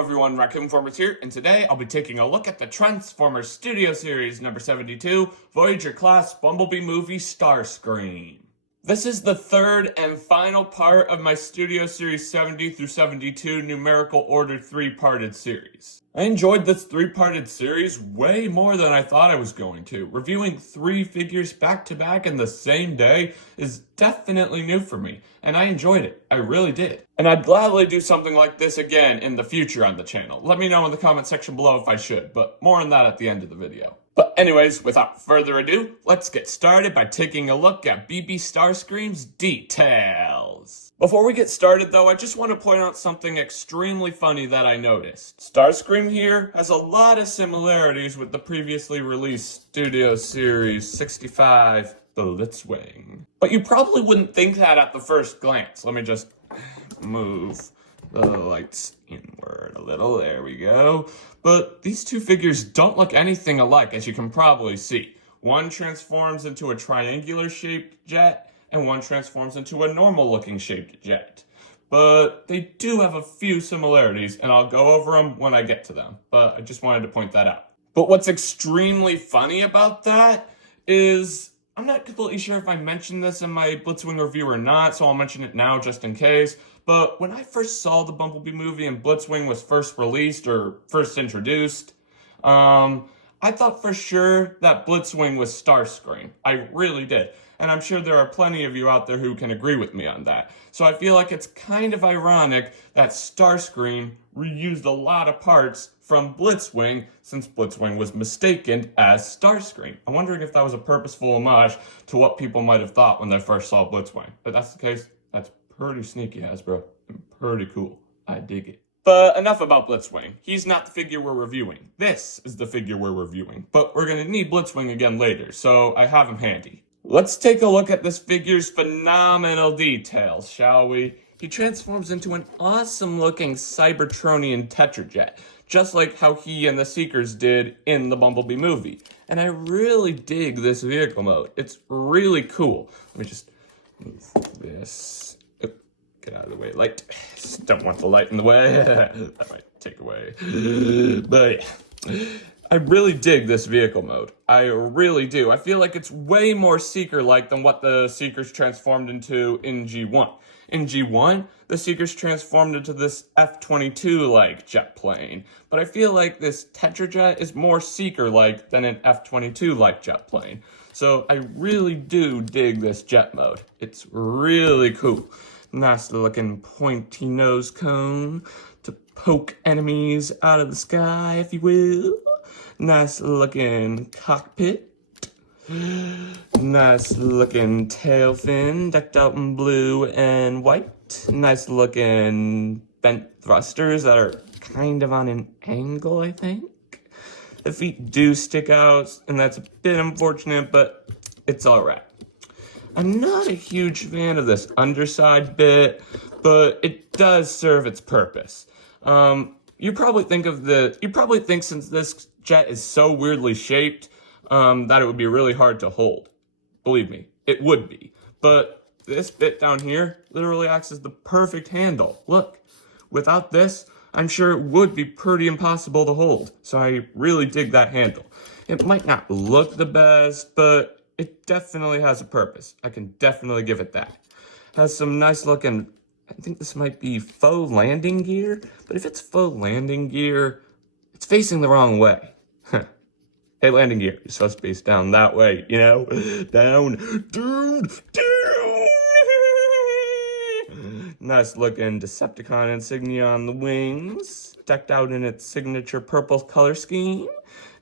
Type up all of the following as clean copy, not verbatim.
everyone, Raccoon-Formers here, and today I'll be taking a look at the Transformers Studio Series number 72, Voyager Class Bumblebee movie Starscream. This is the third and final part of my Studio Series 70 through 72 numerical order 3-parted series. I enjoyed this 3-parted series way more than I thought I was going to. Reviewing 3 figures back to back in the same day is definitely new for me, and I enjoyed it. I really did. And I'd gladly do something like this again in the future on the channel. Let me know in the comment section below if I should, but more on that at the end of the video. But anyways, without further ado, let's get started by taking a look at BB Starscream's details. Before we get started though, I just want to point out something extremely funny that I noticed. Starscream here has a lot of similarities with the previously released Studio Series 65 Blitzwing. But you probably wouldn't think that at the first glance. Let me just move the lights inward a little, there we go. But these two figures don't look anything alike, as you can probably see. One transforms into a triangular shaped jet, and one transforms into a normal looking shaped jet. But they do have a few similarities, and I'll go over them when I get to them. But I just wanted to point that out. But what's extremely funny about that is, I'm not completely sure if I mentioned this in my Blitzwing review or not, so I'll mention it now just in case. But when I first saw the Bumblebee movie and Blitzwing was first released or first introduced, I thought for sure that Blitzwing was Starscream. I really did. And I'm sure there are plenty of you out there who can agree with me on that. So I feel like it's kind of ironic that Starscream reused a lot of parts from Blitzwing, since Blitzwing was mistaken as Starscream. I'm wondering if that was a purposeful homage to what people might have thought when they first saw Blitzwing. If that's the case, that's pretty sneaky, Hasbro, and pretty cool. I dig it. But enough about Blitzwing. He's not the figure we're reviewing. This is the figure we're reviewing. But we're going to need Blitzwing again later, so I have him handy. Let's take a look at this figure's phenomenal details, shall we? He transforms into an awesome-looking Cybertronian Tetrajet, just like how he and the Seekers did in the Bumblebee movie. And I really dig this vehicle mode. It's really cool. Let me just move this. Get out of the way, light. Just don't want the light in the way. That might take away. But I really dig this vehicle mode. I really do. I feel like it's way more Seeker-like than what the Seekers transformed into in G1. In G1, the Seekers transformed into this F-22-like jet plane. But I feel like this Tetrajet is more Seeker-like than an F-22-like jet plane. So I really do dig this jet mode. It's really cool. Nice looking pointy nose cone to poke enemies out of the sky, if you will. Nice looking cockpit. Nice looking tail fin decked out in blue and white. Nice looking bent thrusters that are kind of on an angle, I think. The feet do stick out, and that's a bit unfortunate, but it's alright. I'm not a huge fan of this underside bit, but it does serve its purpose. You probably think since this jet is so weirdly shaped, that it would be really hard to hold. Believe me, it would be. But this bit down here literally acts as the perfect handle. Look, without this, I'm sure it would be pretty impossible to hold. So I really dig that handle. It might not look the best, but it definitely has a purpose. I can definitely give it that. Has some nice looking, I think this might be faux landing gear, but if it's faux landing gear, it's facing the wrong way. Hey, landing gear, you're supposed to face down that way, you know? Down. Nice looking Decepticon insignia on the wings, decked out in its signature purple color scheme.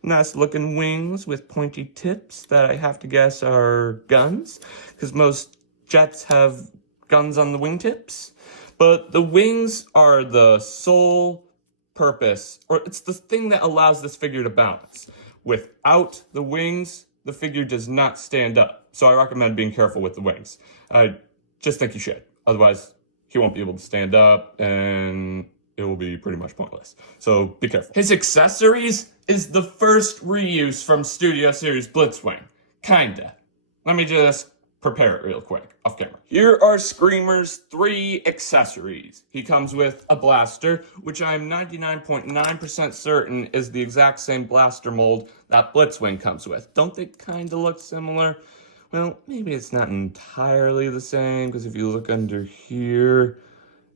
Nice looking wings with pointy tips that I have to guess are guns, because most jets have guns on the wingtips. But the wings are the sole purpose, or it's the thing that allows this figure to balance. Without the wings, the figure does not stand up. So I recommend being careful with the wings. I just think you should. Otherwise, he won't be able to stand up, and it will be pretty much pointless. So be careful. His accessories is the first reuse from Studio Series Blitzwing. Kinda. Let me just prepare it real quick off camera. Here are Screamer's 3 accessories. He comes with a blaster, which I'm 99.9% certain is the exact same blaster mold that Blitzwing comes with. Don't they kind of look similar? Well, maybe it's not entirely the same, because if you look under here,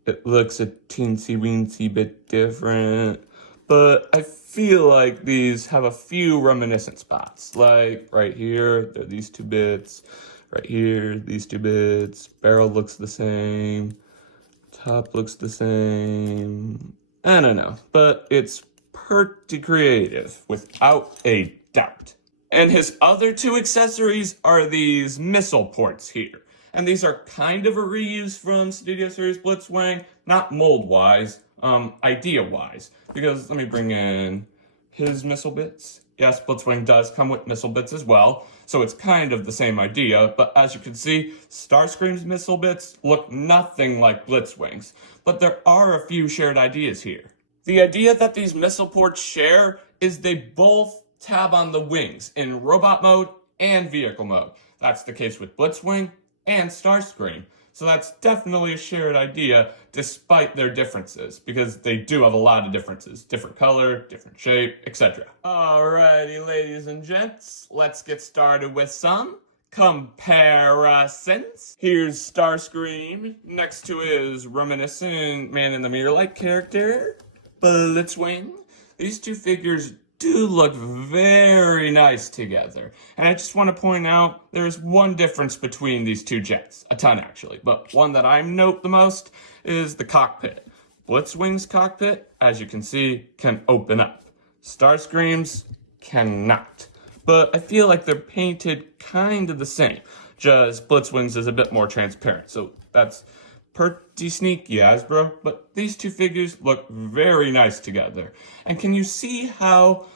it looks a teensy-weensy bit different. But I feel like these have a few reminiscent spots. Like right here, there are these 2 bits. Right here, these 2 bits. Barrel looks the same. Top looks the same. I don't know, but it's pretty creative, without a doubt. And his other 2 accessories are these missile ports here. And these are kind of a reuse from Studio Series Blitzwing, not mold-wise, idea-wise. Because, let me bring in his missile bits. Yes, Blitzwing does come with missile bits as well, so it's kind of the same idea, but as you can see, Starscream's missile bits look nothing like Blitzwing's, but there are a few shared ideas here. The idea that these missile ports share is they both tab on the wings in robot mode and vehicle mode. That's the case with Blitzwing and Starscream. So that's definitely a shared idea despite their differences, because they do have a lot of differences. Different color, different shape, etc. Alrighty, ladies and gents, let's get started with some comparisons. Here's Starscream next to his reminiscent man-in-the-mirror-like character, Blitzwing. These 2 figures do look very nice together. And I just want to point out there's one difference between these 2 jets. A ton, actually. But one that I note the most is the cockpit. Blitzwing's cockpit, as you can see, can open up. Starscream's cannot. But I feel like they're painted kind of the same. Just Blitzwing's is a bit more transparent. So that's pretty sneaky, Hasbro. But these 2 figures look very nice together. And can you see how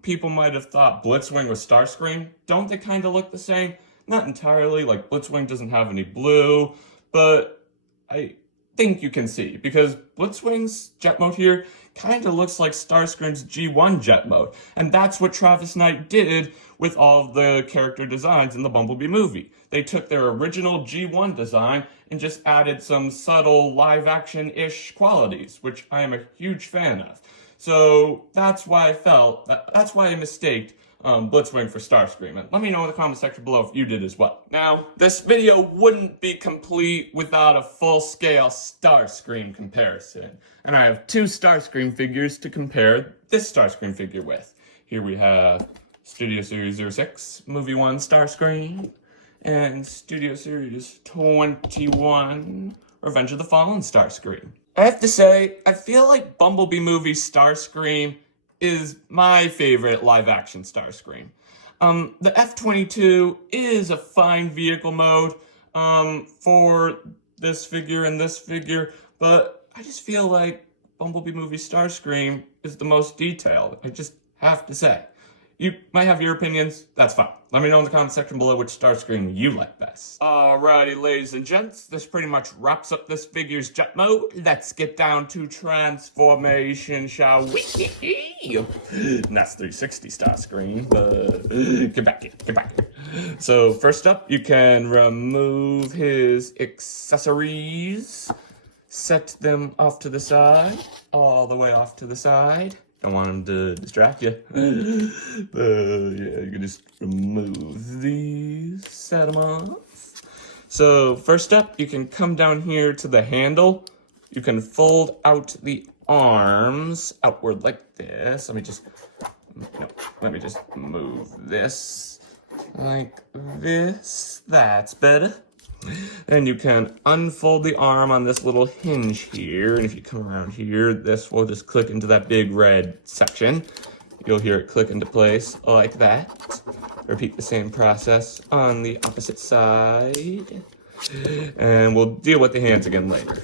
people might have thought Blitzwing was Starscream? Don't they kind of look the same? Not entirely, like Blitzwing doesn't have any blue, but I think you can see, because Blitzwing's jet mode here kind of looks like Starscream's G1 jet mode, and that's what Travis Knight did with all of the character designs in the Bumblebee movie. They took their original G1 design and just added some subtle live-action-ish qualities, which I am a huge fan of. So that's why that's why I mistaked Blitzwing for Starscream. And let me know in the comment section below if you did as well. Now, this video wouldn't be complete without a full-scale Starscream comparison. And I have 2 Starscream figures to compare this Starscream figure with. Here we have Studio Series 06, Movie 1 Starscream, and Studio Series 21, Revenge of the Fallen Starscream. I have to say, I feel like Bumblebee movie Starscream is my favorite live-action Starscream. The F-22 is a fine vehicle mode for this figure and this figure, but I just feel like Bumblebee movie Starscream is the most detailed. I just have to say. You might have your opinions, that's fine. Let me know in the comment section below which Starscream you like best. Alrighty, ladies and gents, this pretty much wraps up this figure's jet mode. Let's get down to transformation, shall we? That's 360 Starscream, but get back here. So first up, you can remove his accessories. Set them off to the side, all the way off to the side. Don't want him to distract you. Yeah, you can just remove these, set them off. So first up, you can come down here to the handle. You can fold out the arms outward like this. Let me just move this like this. That's better. Then you can unfold the arm on this little hinge here, and if you come around here, this will just click into that big red section. You'll hear it click into place like that. Repeat the same process on the opposite side, and we'll deal with the hands again later.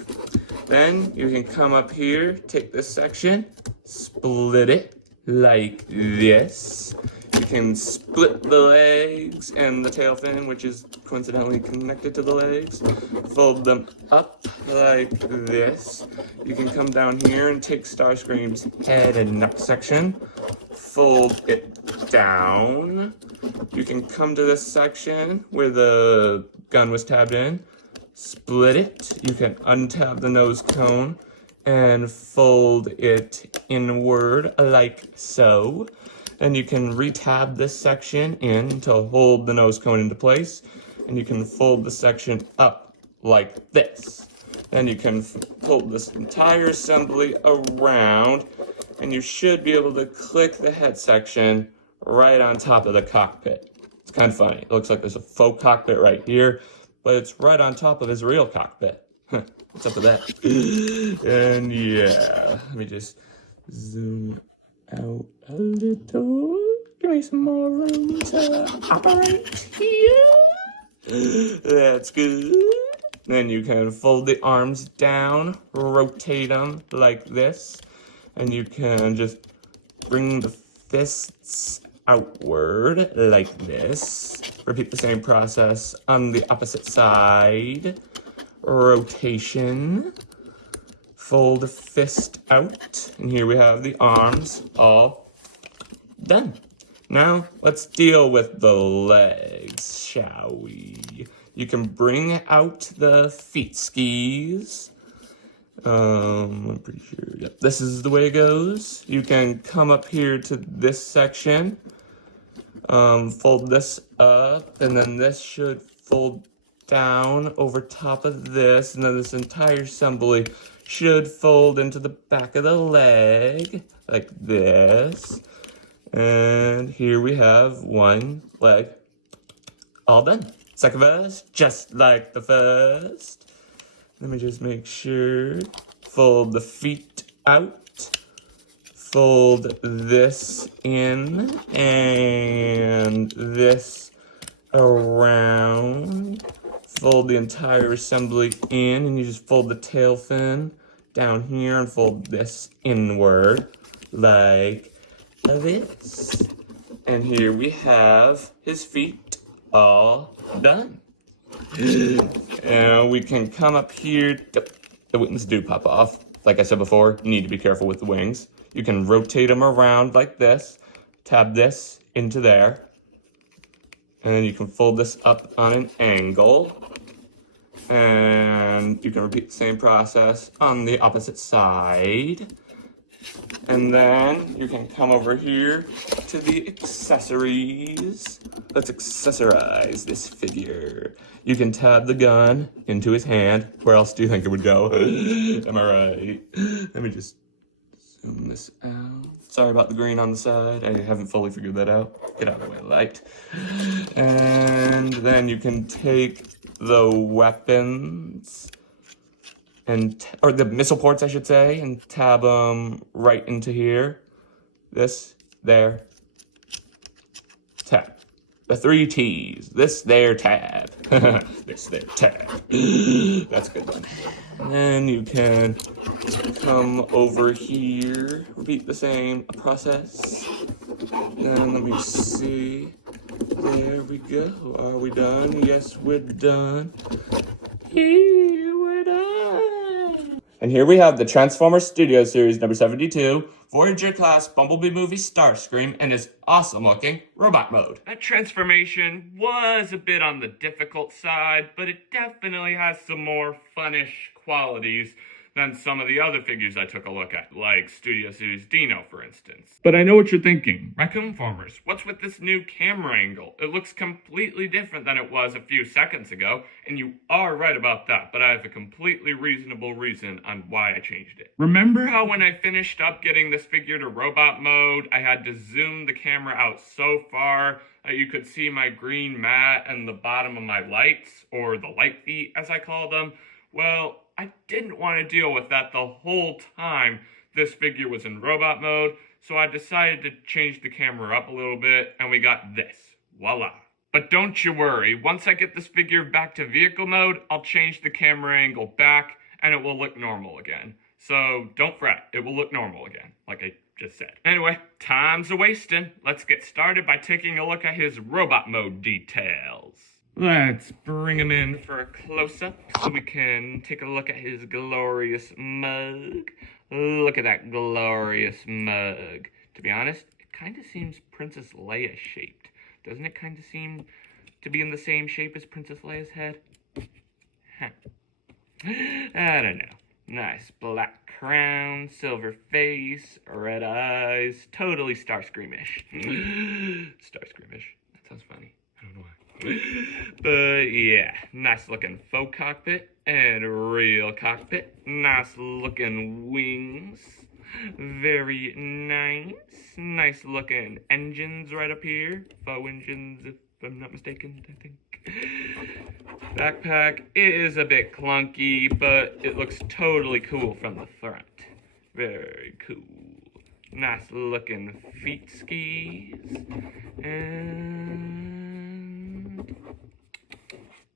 Then you can come up here, take this section, split it like this. You can split the legs and the tail fin, which is coincidentally connected to the legs. Fold them up like this. You can come down here and take Starscream's head and neck section. Fold it down. You can come to this section where the gun was tabbed in. Split it. You can untab the nose cone and fold it inward like so. Then you can retab this section in to hold the nose cone into place. And you can fold the section up like this. Then you can fold this entire assembly around, and you should be able to click the head section right on top of the cockpit. It's kind of funny. It looks like there's a faux cockpit right here, but it's right on top of his real cockpit. What's up with that? And yeah, let me just zoom out a little. Give me some more room to operate here. That's good. Then you can fold the arms down, rotate them like this, and you can just bring the fists outward like this. Repeat the same process on the opposite side. Rotation. Fold the fist out, and here we have the arms all done. Now, let's deal with the legs, shall we? You can bring out the feet skis. I'm pretty sure, yep, this is the way it goes. You can come up here to this section, fold this up, and then this should fold down over top of this, and then this entire assembly should fold into the back of the leg, like this. And here we have one leg all done. Second verse, just like the first. Let me just make sure. Fold the feet out. Fold this in and this around. Fold the entire assembly in, and you just fold the tail fin down here and fold this inward like this. And here we have his feet all done. And we can come up here. The wings do pop off. Like I said before, you need to be careful with the wings. You can rotate them around like this, tab this into there, and then you can fold this up on an angle. And you can repeat the same process on the opposite side. And then you can come over here to the accessories. Let's accessorize this figure. You can tab the gun into his hand. Where else do you think it would go? Am I right? Let me just zoom this out. Sorry about the green on the side. I haven't fully figured that out. Get out of the way, light. And then you can take the weapons or the missile ports, I should say, and tab them right into here. This, there, tab. The 3 T's. This, there, tab. This, there, tab. That's a good one. And then you can come over here, repeat the same process. And let me see. There we go. Are we done? Yes, we're done. Here we're done. And here we have the Transformers Studio Series number 72, Voyager class Bumblebee movie Starscream, and his awesome looking robot mode. That transformation was a bit on the difficult side, but it definitely has some more funnish qualities than some of the other figures I took a look at, like Studio Series Dino, for instance. But I know what you're thinking. Raccoon-Formers, what's with this new camera angle? It looks completely different than it was a few seconds ago, and you are right about that, but I have a completely reasonable reason on why I changed it. Remember how when I finished up getting this figure to robot mode, I had to zoom the camera out so far that you could see my green mat and the bottom of my lights, or the light feet as I call them? Well, I didn't want to deal with that the whole time this figure was in robot mode, so I decided to change the camera up a little bit, and we got this. Voila. But don't you worry, once I get this figure back to vehicle mode, I'll change the camera angle back, and it will look normal again. So don't fret, it will look normal again, like I just said. Anyway, time's a-wasting. Let's get started by taking a look at his robot mode details. Let's bring him in for a close-up so we can take a look at his glorious mug. Look at that glorious mug. To be honest, it kind of seems Princess Leia shaped. Doesn't it kind of seem to be in the same shape as Princess Leia's head? Huh. I don't know. Nice black crown, silver face, red eyes. Totally Starscreamish. Starscreamish. That sounds funny. I don't know why. But yeah, nice looking faux cockpit and real cockpit. Nice looking wings. Very nice. Nice looking engines right up here. Faux engines, if I'm not mistaken, I think. Backpack is a bit clunky, but it looks totally cool from the front. Very cool. Nice looking feet skis. And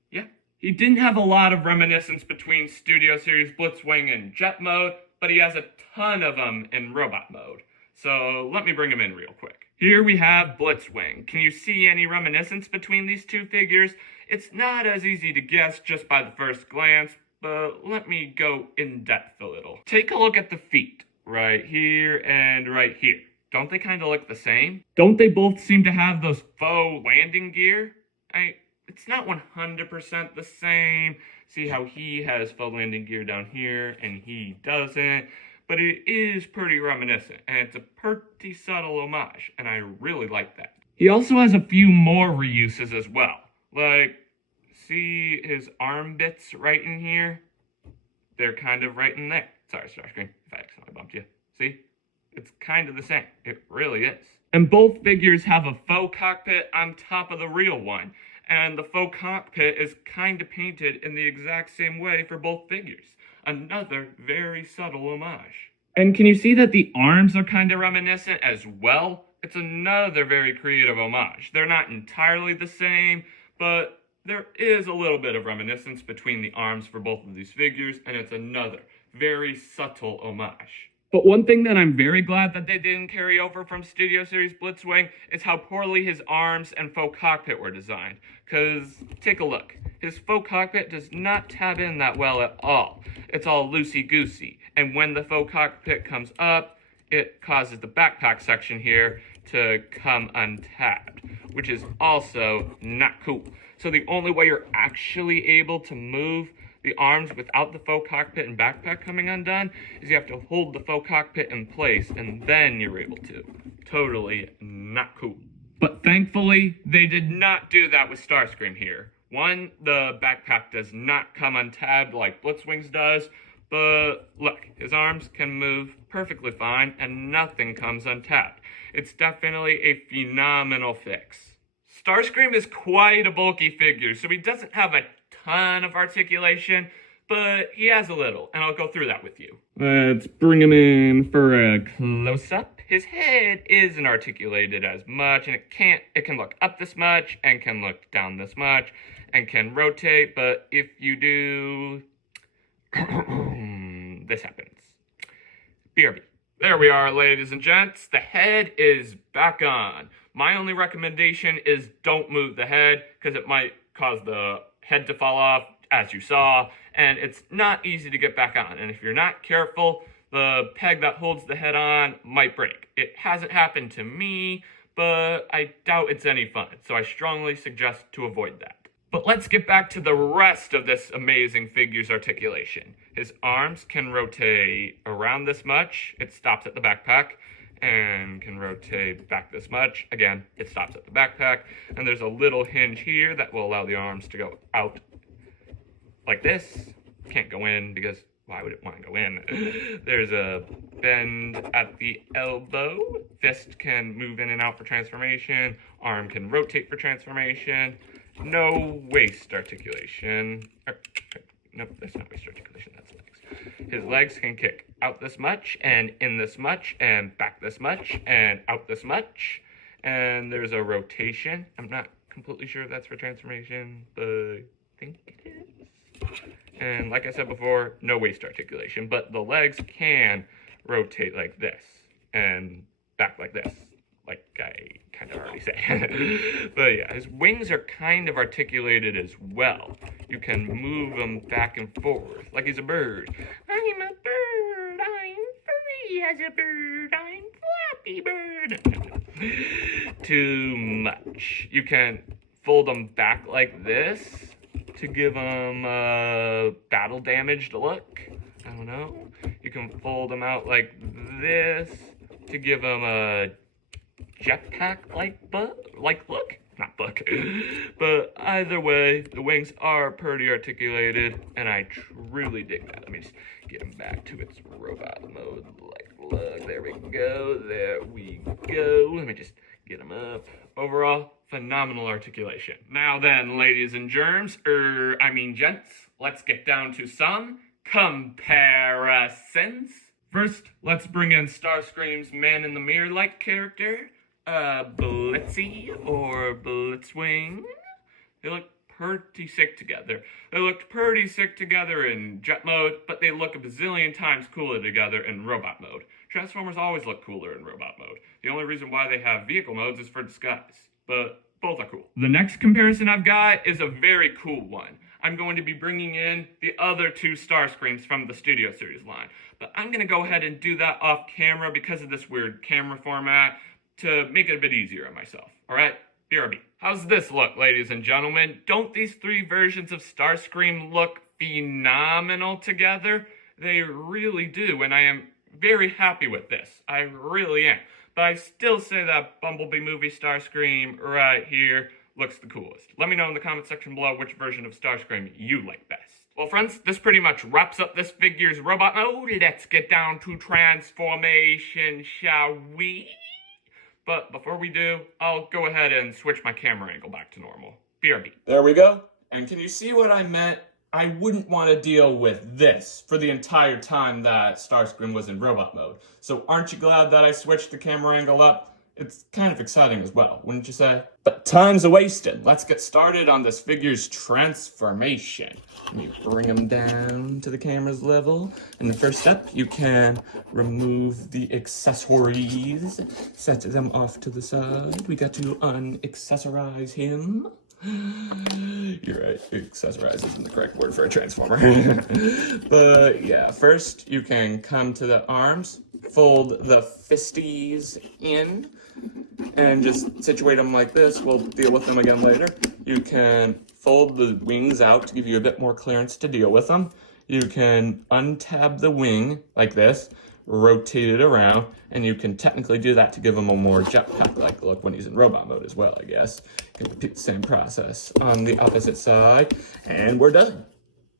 yeah, he didn't have a lot of reminiscence between Studio Series Blitzwing and Jet mode, but he has a ton of them in robot mode. So let me bring him in real quick. Here we have Blitzwing. Can you see any reminiscence between these two figures? It's not as easy to guess just by the first glance, but let me go in depth a little. Take a look at the feet, right here and right here. Don't they kind of look the same? Don't they both seem to have those faux landing gear? It's not 100% the same. See how he has faux landing gear down here and he doesn't. But it is pretty reminiscent, and it's a pretty subtle homage, and I really like that. He also has a few more reuses as well. Like, see his arm bits right in here? They're kind of right in there. Sorry, Starscream, if I accidentally bumped you. See? It's kind of the same. It really is. And both figures have a faux cockpit on top of the real one, and the faux cockpit is kind of painted in the exact same way for both figures. Another very subtle homage. And can you see that the arms are kind of reminiscent as well? It's another very creative homage. They're not entirely the same, but there is a little bit of reminiscence between the arms for both of these figures, and it's another very subtle homage. But one thing that I'm very glad that they didn't carry over from Studio Series Blitzwing is how poorly his arms and faux cockpit were designed. Because, take a look. His faux cockpit does not tab in that well at all. It's all loosey-goosey. And when the faux cockpit comes up, it causes the backpack section here to come untabbed, which is also not cool. So the only way you're actually able to move the arms without the faux cockpit and backpack coming undone is you have to hold the faux cockpit in place and then you're able to. Totally not cool. But thankfully, they did not do that with Starscream here. One, the backpack does not come untabbed like Blitzwing's does, but look, his arms can move perfectly fine and nothing comes untabbed. It's definitely a phenomenal fix. Starscream is quite a bulky figure, so he doesn't have a ton of articulation, but he has a little, and I'll go through that with you. Let's bring him in for a close-up. His head isn't articulated as much, and it can look up this much, and can look down this much, and can rotate, but if you do, this happens. BRB. There we are, ladies and gents. The head is back on. My only recommendation is don't move the head, because it might cause the head to fall off, as you saw, and it's not easy to get back on. And if you're not careful, the peg that holds the head on might break. It hasn't happened to me, but I doubt it's any fun, so I strongly suggest to avoid that. But let's get back to the rest of this amazing figure's articulation. His arms can rotate around this much. It stops at the backpack. And can rotate back this much. Again, it stops at the backpack. And there's a little hinge here that will allow the arms to go out like this. Can't go in because why would it want to go in? There's a bend at the elbow. Fist can move in and out for transformation. Arm can rotate for transformation. No waist articulation. Nope, that's not waist articulation, that's legs. His legs can kick out this much, and in this much, and back this much, and out this much. And there's a rotation. I'm not completely sure if that's for transformation, but I think it is. And like I said before, no waist articulation, but the legs can rotate like this. and back like this, like I kind of already said. But yeah, his wings are kind of articulated as well. You can move them back and forth, like he's a bird. I'm a bird, I'm free as a bird, I'm Flappy Bird. Too much. You can fold them back like this to give them a battle damaged look. I don't know. You can fold them out like this to give them a jetpack-like look. Not book. But either way, the wings are pretty articulated, and I truly dig that. Let me just get them back to its robot mode. Like, look, there we go. There we go. Let me just get them up. Overall, phenomenal articulation. Now then, ladies and gents, let's get down to some comparisons. First, let's bring in Starscream's man-in-the-mirror-like character, Blitzy or Blitzwing. They look pretty sick together. They looked pretty sick together in jet mode, but they look a bazillion times cooler together in robot mode. Transformers always look cooler in robot mode. The only reason why they have vehicle modes is for disguise, but both are cool. The next comparison I've got is a very cool one. I'm going to be bringing in the other two Starscreams from the Studio Series line, but I'm going to go ahead and do that off camera because of this weird camera format to make it a bit easier on myself. Alright, BRB. How's this look, ladies and gentlemen? Don't these three versions of Starscream look phenomenal together? They really do, and I am very happy with this. I really am. But I still say that Bumblebee movie Starscream right here looks the coolest. Let me know in the comment section below which version of Starscream you like best. Well, friends, this pretty much wraps up this figure's robot mode. Let's get down to transformation, shall we? But before we do, I'll go ahead and switch my camera angle back to normal. BRB. There we go. And can you see what I meant? I wouldn't want to deal with this for the entire time that Starscream was in robot mode. So aren't you glad that I switched the camera angle up? It's kind of exciting as well, wouldn't you say? But time's a-wasted. Let's get started on this figure's transformation. Let me bring him down to the camera's level. And the first step, you can remove the accessories. Set them off to the side. We got to unaccessorize him. You're right, accessorize isn't the correct word for a transformer. But yeah, first you can come to the arms, fold the fisties in, and just situate them like this. We'll deal with them again later. You can fold the wings out to give you a bit more clearance to deal with them. You can untab the wing like this, rotate it around, and you can technically do that to give him a more jetpack-like look when he's in robot mode as well, I guess. You can repeat the same process on the opposite side, and we're done.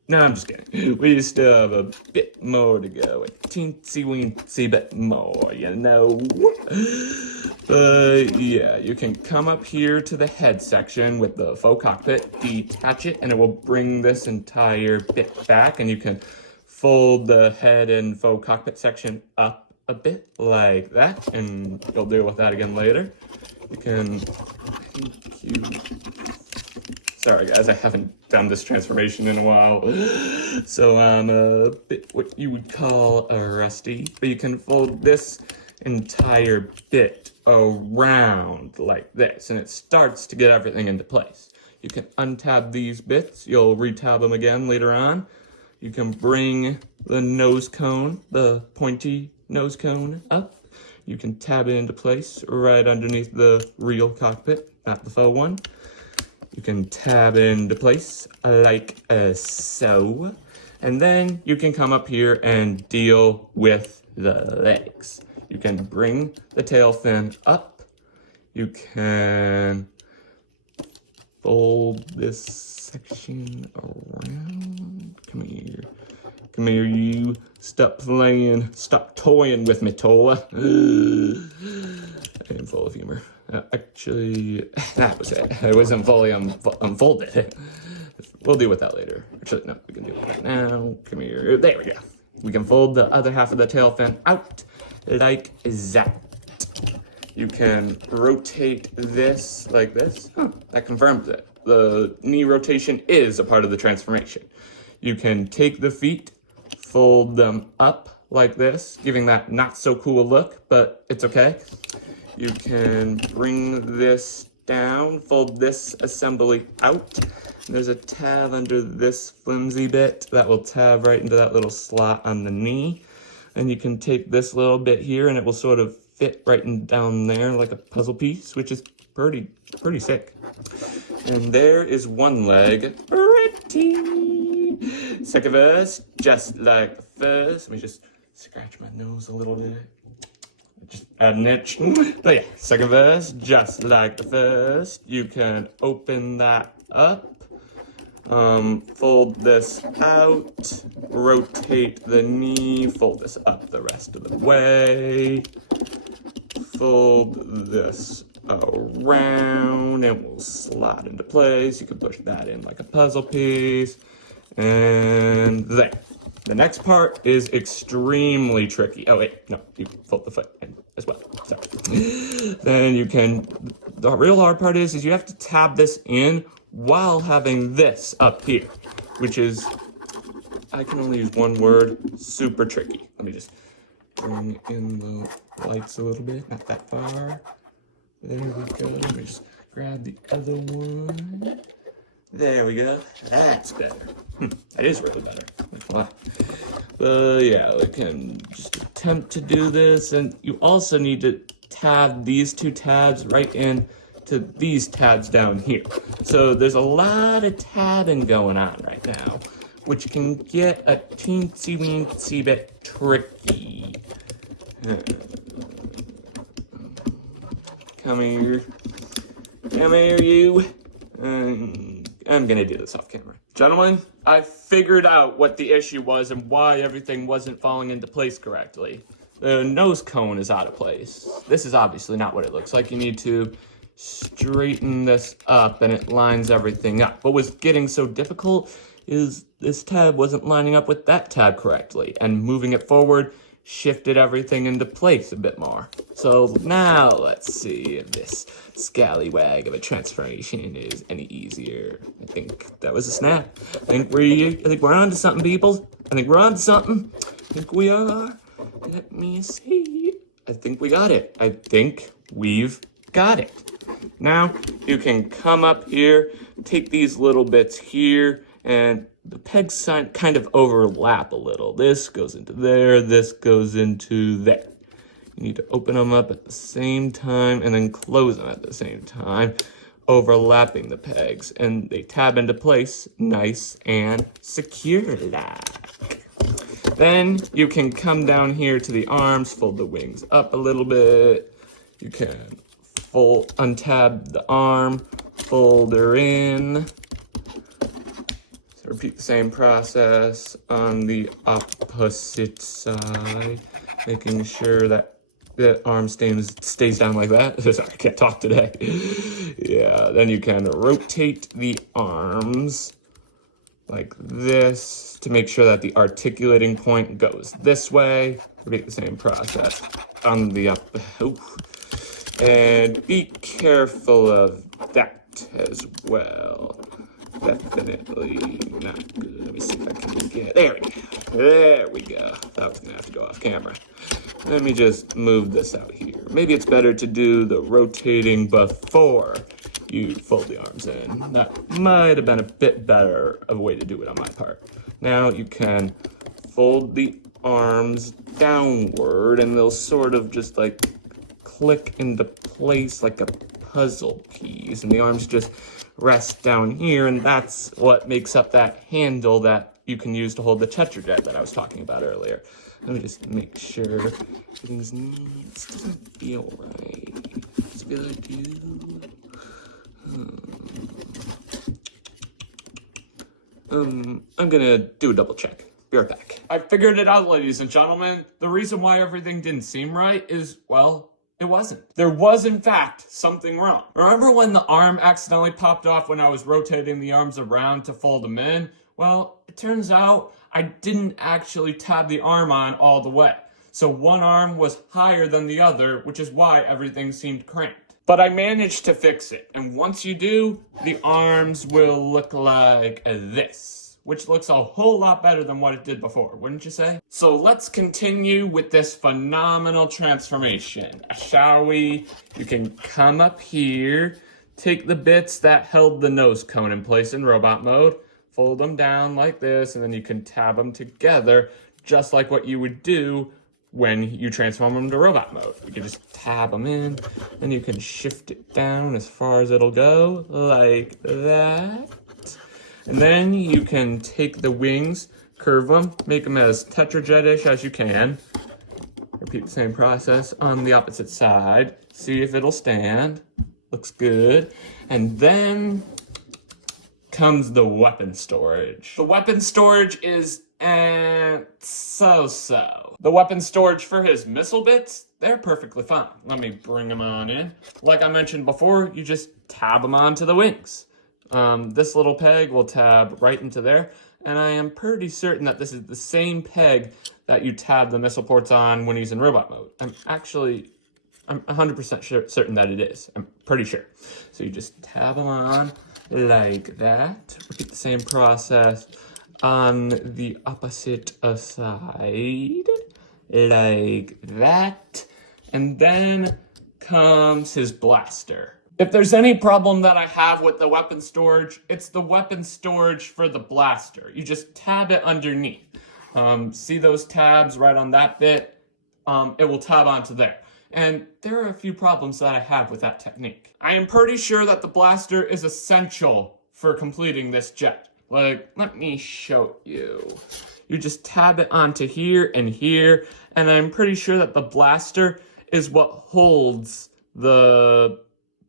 No, I'm just kidding. We still have a bit more to go, a teensy-weensy bit more, you know. But yeah, you can come up here to the head section with the faux cockpit, detach it, and it will bring this entire bit back, and you can fold the head and faux cockpit section up a bit like that, and you'll deal with that again later. You can, sorry guys, I haven't done this transformation in a while, so I'm a bit what you would call a rusty, but you can fold this entire bit around like this, and it starts to get everything into place. You can untab these bits, you'll retab them again later on. You can bring the nose cone, the pointy nose cone up. You can tab it into place right underneath the real cockpit, not the faux one. You can tab it into place like so. And then you can come up here and deal with the legs. You can bring the tail fin up. You can fold this section around. Come here. Come here, you. Stop playing. Stop toying with me, toy. I am full of humor. Actually, that was it. It wasn't fully unfolded. We'll deal with that later. Actually, no, we can do it right now. Come here. There we go. We can fold the other half of the tail fin out like that. You can rotate this like this. That confirms it. The knee rotation is a part of the transformation. You can take the feet, fold them up like this, giving that not so cool look, but it's okay. You can bring this down, fold this assembly out. There's a tab under this flimsy bit that will tab right into that little slot on the knee. And you can take this little bit here and it will sort of fit right down there like a puzzle piece, which is pretty sick. And there is one leg, pretty. Second verse, just like the first. Let me just scratch my nose a little bit. Just add an itch. But yeah, second verse, just like the first. You can open that up. Fold this out, rotate the knee, fold this up the rest of the way, fold this around, and we'll slide into place. You can push that in like a puzzle piece, and there. The next part is extremely tricky. Oh wait, no, you fold the foot in as well. So then you can, the real hard part is you have to tab this in while having this up here, which is, I can only use one word, super tricky. Let me just bring in the lights a little bit, not that far. There we go. Let me just grab the other one. There we go. That's better. That is really better. Wow. Yeah, we can just attempt to do this, and you also need to tab these two tabs right in to these tabs down here. So there's a lot of tabbing going on right now, which can get a teensy-weensy bit tricky. Come here. Come here, you. I'm gonna do this off camera. Gentlemen, I figured out what the issue was and why everything wasn't falling into place correctly. The nose cone is out of place. This is obviously not what it looks like. You need to straighten this up and it lines everything up. What was getting so difficult is this tab wasn't lining up with that tab correctly, and moving it forward shifted everything into place a bit more. So now let's see if this scallywag of a transformation is any easier. I think that was a snap. I think we're onto something, people. I think we're onto something. I think we are. Let me see. I think we got it. I think we've got it. Now you can come up here, take these little bits here, and the pegs kind of overlap a little. This goes into there, this goes into there. You need to open them up at the same time and then close them at the same time, overlapping the pegs, and they tab into place nice and secure like. Then you can come down here to the arms, fold the wings up a little bit. You can untab the arm, fold her in. So repeat the same process on the opposite side, making sure that the arm stays down like that. Sorry, I can't talk today. Yeah, then you can rotate the arms like this to make sure that the articulating point goes this way. Repeat the same process on the up. And be careful of that as well. Definitely not good. Let me see if I can get, there we go. There we go. That was gonna have to go off camera. Let me just move this out here. Maybe it's better to do the rotating before you fold the arms in. That might have been a bit better of a way to do it on my part. Now you can fold the arms downward and they'll sort of just like click into place like a puzzle piece, and the arms just rest down here, and that's what makes up that handle that you can use to hold the Tetra Jet that I was talking about earlier. Let me just make sure everything's neat. This doesn't feel right. Does it feel like you? I'm gonna do a double check. Be right back. I figured it out, ladies and gentlemen. The reason why everything didn't seem right is, well, it wasn't. There was, in fact, something wrong. Remember when the arm accidentally popped off when I was rotating the arms around to fold them in? Well, it turns out I didn't actually tab the arm on all the way. So one arm was higher than the other, which is why everything seemed cramped. But I managed to fix it, and once you do, the arms will look like this, which looks a whole lot better than what it did before, wouldn't you say? So let's continue with this phenomenal transformation, shall we? You can come up here, take the bits that held the nose cone in place in robot mode, fold them down like this, and then you can tab them together, just like what you would do when you transform them to robot mode. You can just tab them in, and you can shift it down as far as it'll go, like that. And then you can take the wings, curve them, make them as Tetrajet-ish as you can. Repeat the same process on the opposite side. See if it'll stand. Looks good. And then comes the weapon storage. The weapon storage is so-so. The weapon storage for his missile bits, they're perfectly fine. Let me bring them on in. Like I mentioned before, you just tab them onto the wings. This little peg will tab right into there, and I am pretty certain that this is the same peg that you tab the missile ports on when he's in robot mode. I'm 100% certain that it is. I'm pretty sure. So you just tab them on like that. Repeat the same process on the opposite side, like that. And then comes his blaster. If there's any problem that I have with the weapon storage, it's the weapon storage for the blaster. You just tab it underneath. See those tabs right on that bit? It will tab onto there. And there are a few problems that I have with that technique. I am pretty sure that the blaster is essential for completing this jet. Like, let me show you. You just tab it onto here, and I'm pretty sure that the blaster is what holds the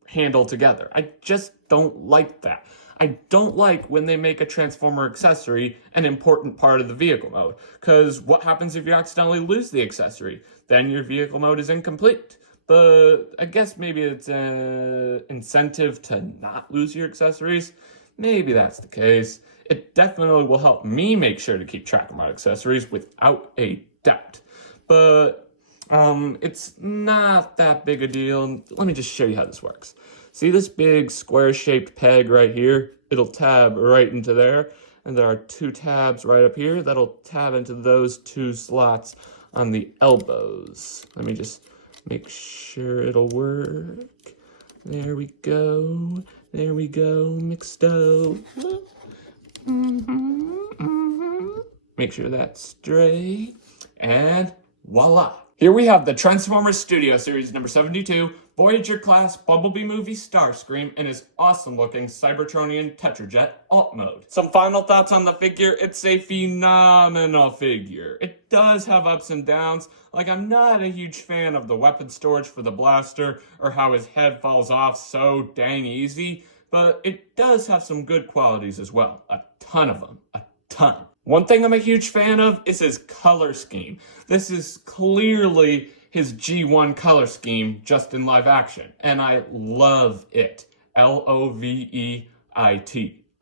handle together. I just don't like that. I don't like when they make a Transformer accessory an important part of the vehicle mode, because what happens if you accidentally lose the accessory? Then your vehicle mode is incomplete. But I guess maybe it's an incentive to not lose your accessories. Maybe that's the case. It definitely will help me make sure to keep track of my accessories without a doubt. But it's not that big a deal. Let me just show you how this works. See this big square-shaped peg right here? It'll tab right into there. And there are two tabs right up here that'll tab into those two slots on the elbows. Let me just make sure it'll work. There we go. There we go. Mixed up. Make sure that's straight. And voila. Here we have the Transformers Studio Series number 72, Voyager class Bumblebee movie Starscream in his awesome looking Cybertronian Tetrajet alt mode. Some final thoughts on the figure. It's a phenomenal figure. It does have ups and downs. Like, I'm not a huge fan of the weapon storage for the blaster or how his head falls off so dang easy, but it does have some good qualities as well. A ton of them. A ton. One thing I'm a huge fan of is his color scheme. This is clearly his G1 color scheme just in live action, and I love it. Loveit.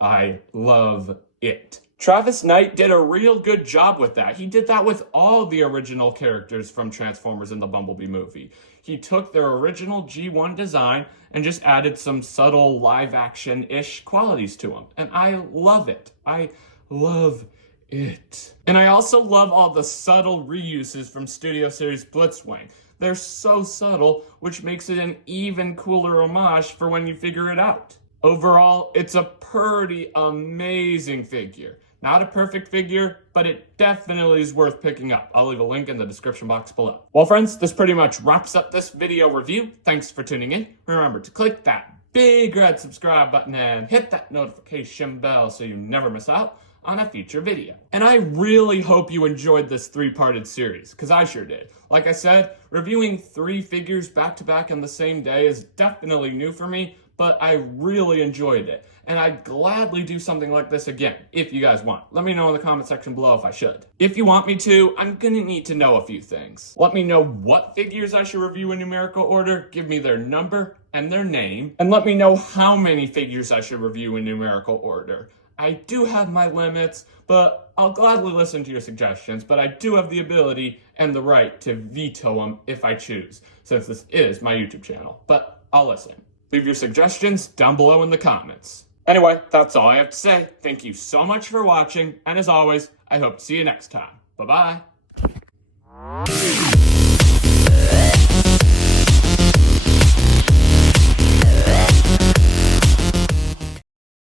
I love it. Travis Knight did a real good job with that. He did that with all the original characters from Transformers in the Bumblebee movie. He took their original G1 design and just added some subtle live action-ish qualities to them, and I love it. I love it. And I also love all the subtle reuses from Studio Series Blitzwing. They're so subtle, which makes it an even cooler homage for when you figure it out. Overall, it's a pretty amazing figure. Not a perfect figure, but it definitely is worth picking up. I'll leave a link in the description box below. Well, friends, this pretty much wraps up this video review. Thanks for tuning in. Remember to click that big red subscribe button and hit that notification bell so you never miss out on a future video. And I really hope you enjoyed this three-parted series, because I sure did. Like I said, reviewing 3 figures back-to-back on the same day is definitely new for me, but I really enjoyed it. And I'd gladly do something like this again, if you guys want. Let me know in the comment section below if I should. If you want me to, I'm gonna need to know a few things. Let me know what figures I should review in numerical order, give me their number and their name, and let me know how many figures I should review in numerical order. I do have my limits, but I'll gladly listen to your suggestions, but I do have the ability and the right to veto them if I choose, since this is my YouTube channel. But I'll listen. Leave your suggestions down below in the comments. Anyway, that's all I have to say. Thank you so much for watching, and as always, I hope to see you next time. Bye-bye.